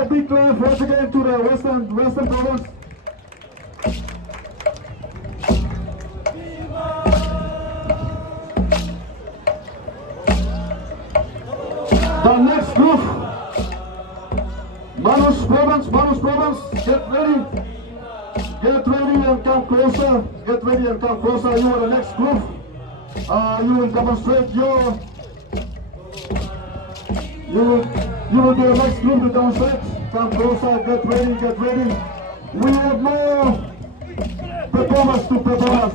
a big clap once again to the Western Province. The next group, Manus Province, get ready and come closer. Get ready and come closer. You are the next group. You will demonstrate your. You will be the next group to demonstrate. Come closer. Get ready. We have more performance to performance.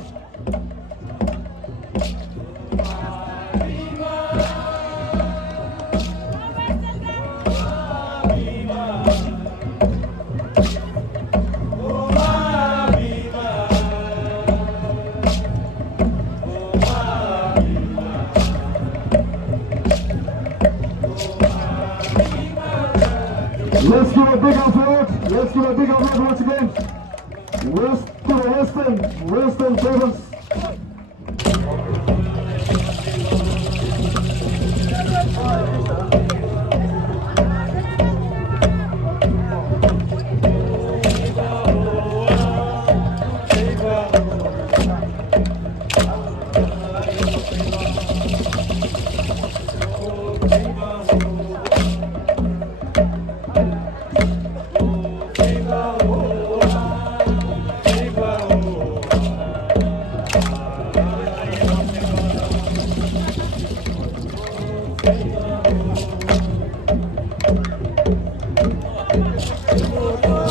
Let's give a big applause once again. West to the Western Province.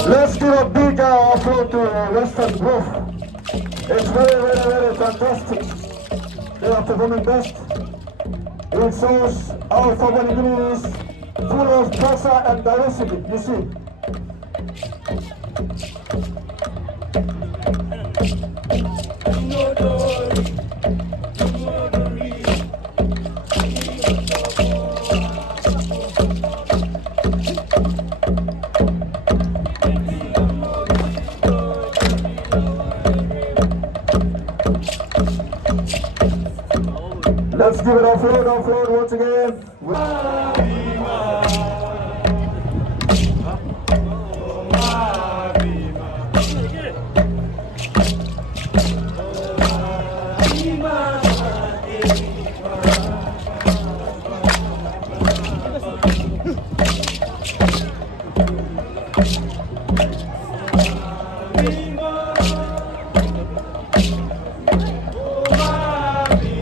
Let's give a big applause to Western Group. It's very fantastic. They are performing best. It shows our Papua New Guinea is full of culture and diversity, you see. Let's give it off-road once again.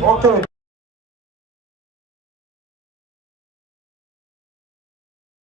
Okay.